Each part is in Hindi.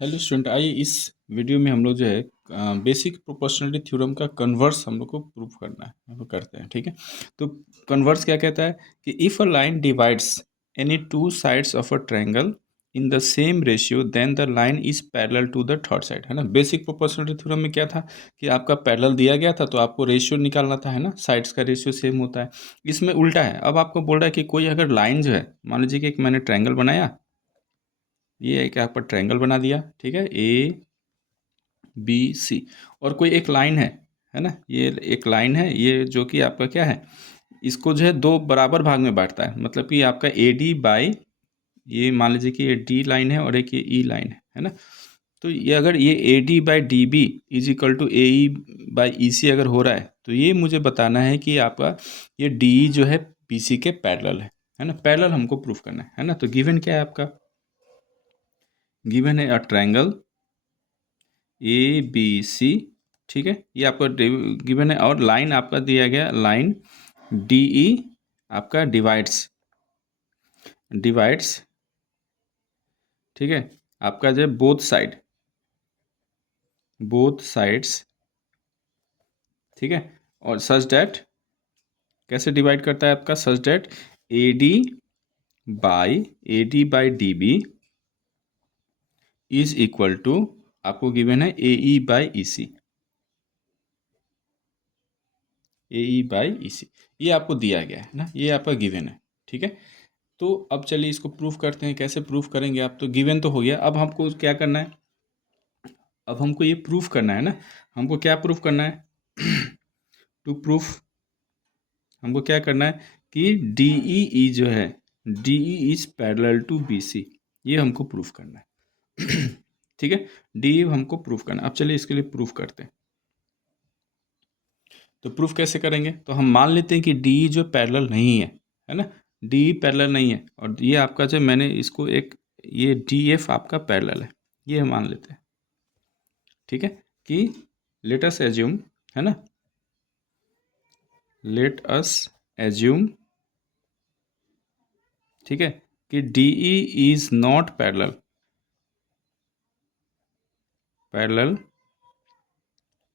हेलो स्टूडेंट, आइए इस वीडियो में हम लोग जो है बेसिक प्रोपोर्शनलिटी थ्योरम का कन्वर्स हम लोग को प्रूव करना है। हम लोग करते हैं, ठीक है। तो कन्वर्स क्या कहता है कि if a line divides any two sides of a triangle in the same ratio then the line is parallel to the third side, है ना। बेसिक प्रोपोर्शनलिटी थ्योरम में क्या था कि आपका पैरेलल दिया गया था तो आपको रेशियो निकालना था, है ना। साइड्स का रेशियो सेम होता है। इसमें उल्टा है। अब आपको बोल रहा है कि कोई अगर लाइन जो है, मान लीजिए कि एक मैंने ट्रायंगल बनाया, ये एक यहाँ पर ट्रायंगल बना दिया, ठीक है, ए बी सी, और कोई एक लाइन है ना। ये एक लाइन है, ये जो कि आपका क्या है, इसको जो है दो बराबर भाग में बांटता है। मतलब कि आपका ए डी बाई, ये मान लीजिए कि ये डी लाइन है और एक ये ई लाइन है ना। तो ये अगर ये A D by D B is equal to A E by E C अगर हो रहा है तो ये मुझे बताना है कि आपका ये डी जो है बी सी के पैरेलल है ना। पैरेलल हमको प्रूफ करना है ना। तो गिवन क्या है आपका, गिवन है a triangle A B C, ठीक है, ये आपका गिवन है। और लाइन आपका दिया गया, लाइन डी ई आपका डिवाइड्स, ठीक है, आपका जो है बोथ साइड्स, ठीक है। और सच डैट, कैसे डिवाइड करता है आपका, such that A D by D B is equal to, आपको गिवन है A E by E C, A E by E C, ये आपको दिया गया है ना, ये आपका गिवन है, ठीक है। तो अब चलिए इसको प्रूफ करते हैं। कैसे प्रूफ करेंगे आप, तो गिवन तो हो गया, अब हमको क्या करना है, अब हमको ये प्रूफ करना है ना। हमको क्या प्रूफ करना है टू प्रूफ, हमको क्या करना है कि डी ई जो है, D E is parallel to B C, ये हमको प्रूफ करना है ठीक है। डी हमको प्रूफ करना है। अब चलिए इसके लिए प्रूफ करते हैं। तो प्रूफ कैसे करेंगे, तो हम मान लेते हैं कि डी जो पैरेलल नहीं है ना। डी पैरेलल नहीं है, और ये आपका जो मैंने इसको एक, ये डी एफ आपका पैरेलल है, ये हम मान लेते हैं, ठीक है। कि लेट अस एज्यूम, है ना, लेट अस एज्यूम, ठीक है, कि D E is not parallel,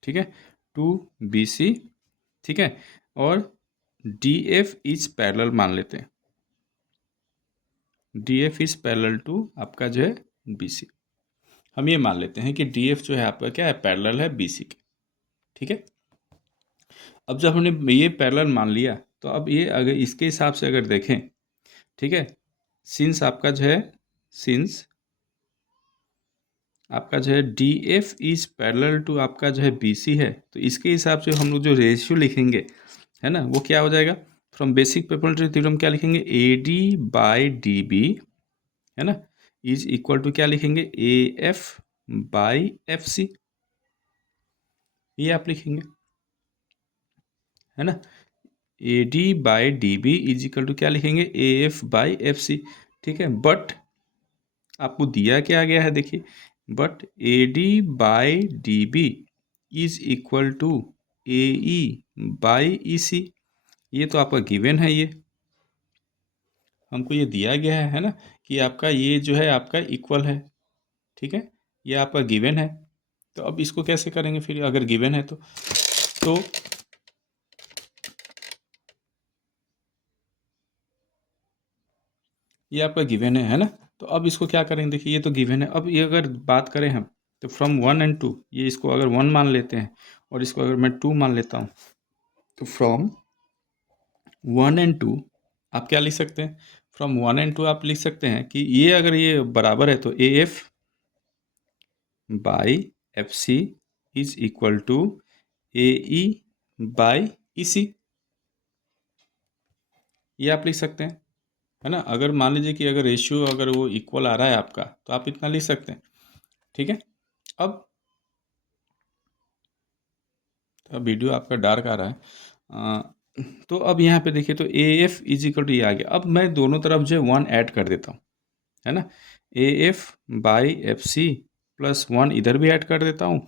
ठीक है, टू बी सी, ठीक है। और डी एफ इज पैरेलल मान लेते हैं, D F is parallel to आपका जो है बी सी। हम ये मान लेते हैं कि डी एफ जो है आपका क्या है, पैरेलल है बी सी के, ठीक है। अब जब हमने ये पैरेलल मान लिया, तो अब ये अगर इसके हिसाब से अगर देखें, ठीक है, सिंस आपका जो है, सिंस आपका जो है D F is parallel to आपका जो है बी सी है, तो इसके हिसाब से हम लोग जो रेशियो लिखेंगे, है ना, वो क्या हो जाएगा, फ्रॉम बेसिक प्रोपोर्शनलिटी थ्योरम क्या लिखेंगे, A D by D B, है ना, इज इक्वल टू क्या लिखेंगे, A F by F C, ये आप लिखेंगे, है ना। A D by D B is equal to क्या लिखेंगे, A F by F C, ठीक है। बट आपको दिया क्या गया है, देखिए, but A D by D B is equal to A E by E C, ये तो आपका गिवन है, ये हमको ये दिया गया है ना, कि आपका ये जो है आपका इक्वल है, ठीक है, ये आपका गिवन है। तो अब इसको कैसे करेंगे फिर, अगर गिवन है तो ये आपका गिवन है ना। तो अब इसको क्या करेंगे, देखिए ये तो गिवन है। अब ये अगर बात करें हम, तो फ्रॉम 1 and 2, ये इसको अगर 1 मान लेते हैं और इसको अगर मैं 2 मान लेता हूँ, तो फ्रॉम 1 and 2 आप क्या लिख सकते हैं, फ्रॉम 1 and 2 आप लिख सकते हैं कि ये अगर ये बराबर है तो A F by F C is equal to A E by E C, ये आप लिख सकते हैं, है ना। अगर मान लीजिए कि अगर रेशियो अगर वो इक्वल आ रहा है आपका, तो आप इतना लिख सकते हैं, ठीक है। अब वीडियो आपका डार्क आ रहा है, तो अब यहाँ पे देखिए, तो A F is equal to ये आ गया। अब मैं दोनों तरफ जो है 1 ऐड कर देता हूँ, है ना, A F by F C plus 1 इधर भी ऐड कर देता हूँ,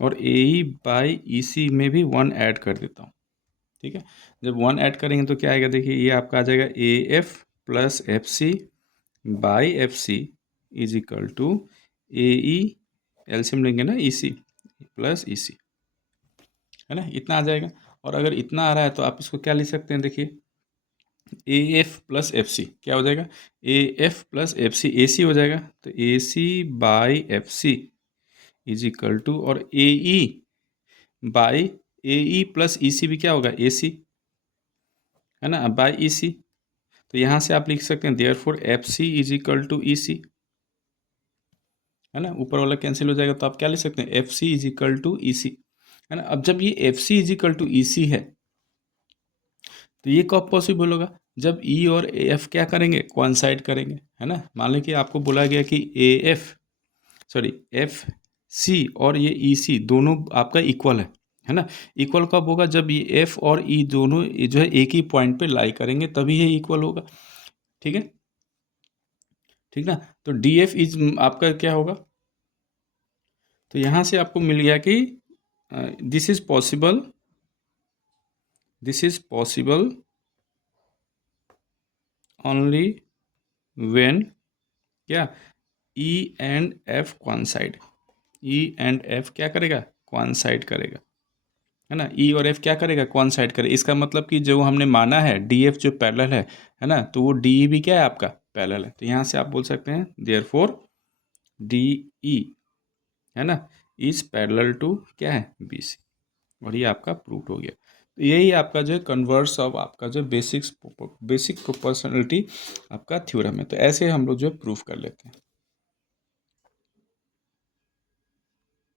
और ए ई बाई ई सी में भी 1 ऐड कर देता हूँ, ठीक है। जब 1 ऐड करेंगे तो क्या आएगा, देखिए ये आपका आ जाएगा A F plus F C by F C is equal to A E LCM लेंगे ना ई सी प्लस ई सी, है ना, इतना आ जाएगा। और अगर इतना आ रहा है तो आप इसको क्या लिख सकते हैं, देखिए A F plus F C क्या हो जाएगा, A F plus F C A C हो जाएगा, तो A C by F C is equal to, और A E by A E plus ई सी भी क्या होगा, ए सी, है ना, बाई ई सी। तो यहाँ से आप लिख सकते हैं therefore F C is equal to E C, है ना, ऊपर वाला कैंसिल हो जाएगा, तो आप क्या लिख सकते हैं, F C is equal to E C, है ना। अब जब ये F C is equal to E C है, तो ये कब पॉसिबल होगा, जब ई और ए एफ क्या करेंगे, कोइंसाइड करेंगे, है ना। मान लें कि आपको बोला गया कि A F sorry F C और ये ई सी दोनों आपका इक्वल है ना। इक्वल कब होगा, जब ये एफ और ई दोनों जो है एक ही पॉइंट पे लाई करेंगे, तभी ये इक्वल होगा, ठीक है, ठीक ना। तो डी एफ इज आपका क्या होगा, तो यहाँ से आपको मिल गया कि this is possible, this is possible only when क्या, E and F coincide, E and F क्या करेगा, क्वांसाइड करेगा, है ना। ई और एफ क्या करेगा, क्वांसाइड करेगा। इसका मतलब कि जो हमने माना है डी एफ जो पैरेलल है ना, तो वो डी ई भी क्या है आपका पैरेलल है। तो यहाँ से आप बोल सकते हैं देयरफॉर डी ई, है ना, इज पैरेलल टू क्या है, बी सी, और ये आपका प्रूव हो गया। तो यही आपका जो है कन्वर्स ऑफ आपका जो बेसिक प्रोपोर्शनलिटी आपका थ्योरम है। तो ऐसे हम लोग जो है प्रूफ कर लेते हैं।